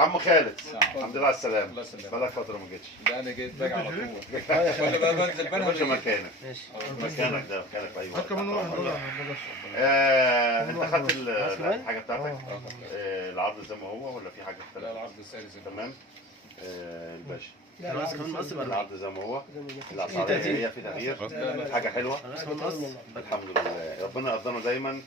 عم خالد الحمد لله على السلامه. الله يسلمك. بقالك فتره ما جيتش. لا انا جيت باجي على طول. ولا بقى بنزل يا بنها باشا ولا إيه؟ مكانك. ماشي. مكانك ده مكانك في اي وقت. كمان واحد انت خدت الحاجه بتاعتك؟ العرض زي ما هو ولا في حاجه لا اختلفت؟ العرض السعري زي ما تمام. الباشا خلاص كمان مقص ولا العرض زي ما هو، في الاسعار تغيير. هي في تغيير، حاجه حلوه خلاص كمان مقص. الحمد لله. ربنا يقدرنا دايما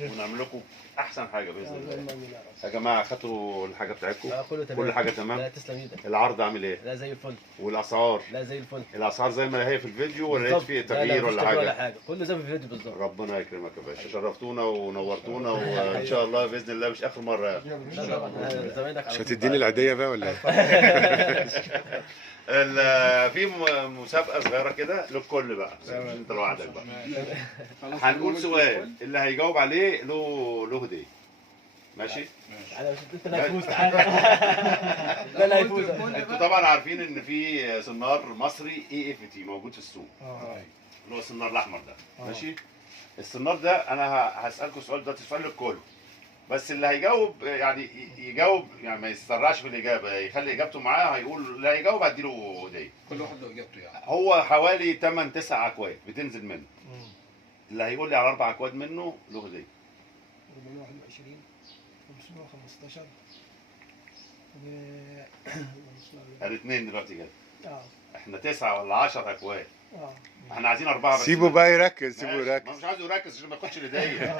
ونعمل لكم احسن حاجه باذن الله. يا جماعه خدتوا الحاجه بتاعتكم؟ كله تمام. كل حاجه تمام؟ لا تسلم ايدك. العرض عامل ايه؟ لا زي الفل. والاسعار؟ لا زي الفل. الاسعار زي ما هي في الفيديو ولا لقيت بالظبط. فيه لا، تغيير مفيش ولا تغيير ولا حاجه؟ حاجه، كله زي في الفيديو بالظبط. ربنا يكرمك يا باشا، شرفتونا ونورتونا وان شاء الله باذن الله مش اخر مره يعني. لا طبعا زمايلك مش هتديني العيديه بقى ولا ايه؟ في مسابقه صغيره كده للكل بقى، انت لوحدك بقى. هنقول سؤال اللي هيجاوب عليه له هديه. ماشي؟ تعالى انت اللي هتفوز. تعالى ده اللي هيفوز. انتوا طبعا عارفين ان في صنار مصري اي اف تي موجود في السوق، اللي هو الصنار الاحمر ده. ماشي؟ الصنار ده انا هسالكم سؤال دلوقتي، سؤال للكل، بس اللي هيجاوب يعني يجاوب يعني ما يتسرعش في الاجابه، يخلي اجابته معاه، هيقول اللي هيجاوب هديله هديه. كل واحد له اجابته يعني. هو حوالي 8 9 اكواد بتنزل منه. اللي هيقول لي على 4 اكواد منه له هديه. 421 515 الاثنين دلوقتي جاي. اه احنا 9 ولا 10 اكواد. اه احنا عايزين 4 بس. سيبه بقى يركز، سيبه ماشي. يركز. ما مش عايزه يركز عشان ما ياخدش الهديه.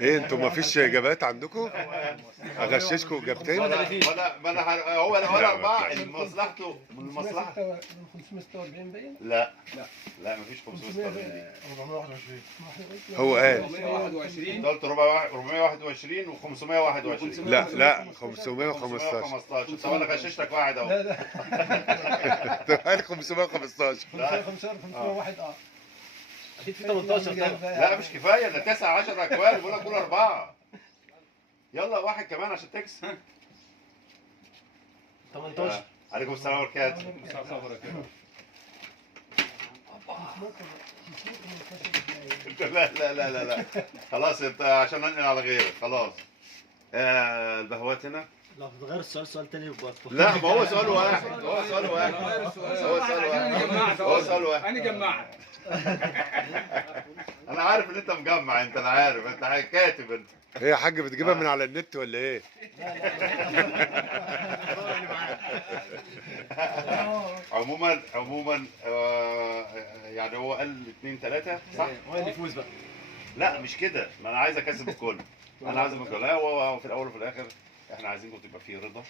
ايه انتوا ما فيش اجابات عندكم؟ اغششكم اجابتين؟ هو ولا 4 مصلحته من مصلحته. 546 باين لا مفيش 546 دي. 421 هو قال 421 انت قلت 421 و521. لا 515. 515. طب انا غششتك واحد اهو. طب قال 515. لا 501 اكيد في 18 طبعا. لا مش كفايه، ده 9 10 اكواد بقول لك قول 4. يلا واحد كمان عشان تكسب. 18. عليكم السلام وبركاته. لا خلاص انت عشان ننقل على غيرك خلاص. البهوات هنا. لو تغير السؤال سؤال تاني يبقى لا ما هو سؤال واحد. هو سؤال واحد. انا جمعت. انا عارف ان انت مجمع، انا عارف انت كاتب انت. ايه يا حاج بتجيبها من على النت ولا ايه؟ عموما يعني هو قال 2 3 صح؟ هو اللي يفوز بقى. لا مش كده، ما انا عايز اكسب الكل. انا عايز الكل. لا هو في الاول وفي الاخر احنا عايزينكم تبقى في رضا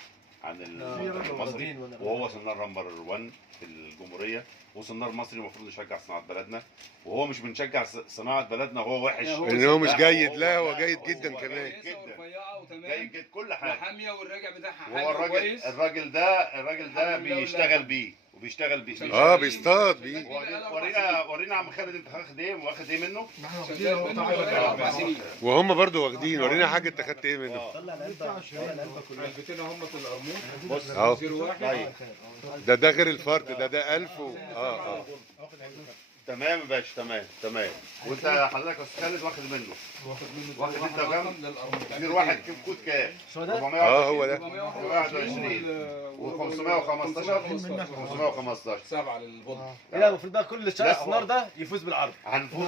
عن المصري، وهو صنار نمبر 1 في الجمهوريه، وصنار مصري المفروض يشجع صناعه بلدنا، وهو مش بنشجع صناعه بلدنا وهو وحش. ان هو مش جيد، لا هو جيد جدا كمان. جيد جدا كل حاجه. وحاميه والراجع بتاعها وهو حلو كويس. الراجل ده بيشتغل بيه وبيشتغل بيه. بيصطاد بيه. ورينا عم خالد انت واخد ايه منه؟ وهم برضو واخدين. ورينا حاجه انت خدت ايه منه؟ طلع العلبه كلها. علبتين هم في القرموط. بص اهو 01. ده غير الفرد، ده 1000 تمام يا باشا، تمام. وانت حضرتك يا استاذ خالد واخد منه واخد انت كام؟ غير واحد كود كام؟ شو ده؟ هو ده 421 و515 515 7 للبطل. لا المفروض بقى كل شهر الصنار ده يفوز بالعرض. هنفوز.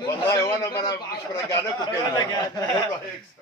والله وانا مش برجع لكم كده. كله هيكسب.